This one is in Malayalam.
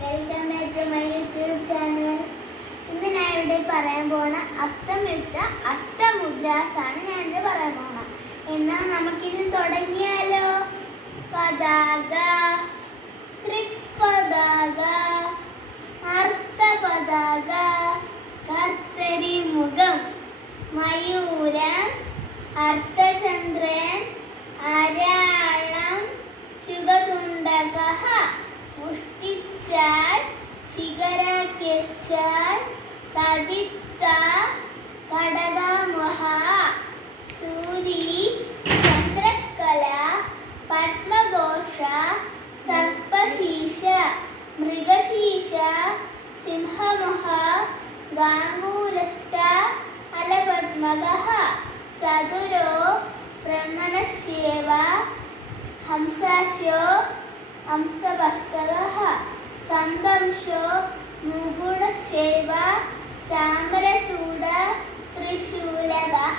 Welcome back to my YouTube channel. ഇന്ന് ഞാൻ ഇവിടെ പറയാൻ പോണ അസ്തമിട്ട അഷ്ടമുദ്രാസാണ് ഞാൻ ഇത് പറയാൻ പോണ. എന്നാൽ നമുക്കിത് തുടങ്ങിയാലോ? പതാക, ത്രിപതാക, അർത്ഥപതാക, കർത്തരി മുഖം, മയൂരം, അർത്ഥചന്ദ്രൻ, അരാളം, ശുഗതുണ്ടകഃ, മുഷ്ടിച്ചാൽ, ശിഖരാഖ്യച്ചാൽ, കവിത്ത, കടകാമുഹ, സൂരി, ചന്ദ്രകല, പത്മഘോഷ, സർപ്പശീർഷ, മൃഗശീർഷ, സിംഹമുഖ, ഗാംഗൂലസ്ഥ, അലപദ്മകഃ, ചതുരോ, ബ്രഹ്മണശ്യേവ, ഹംസാസ്യോ, ഹംസഭക്ഷകഃ, സന്തംശോ, മുകുടശ്ചൈവ, താമരചൂഡ, ത്രിശൂലകഃ.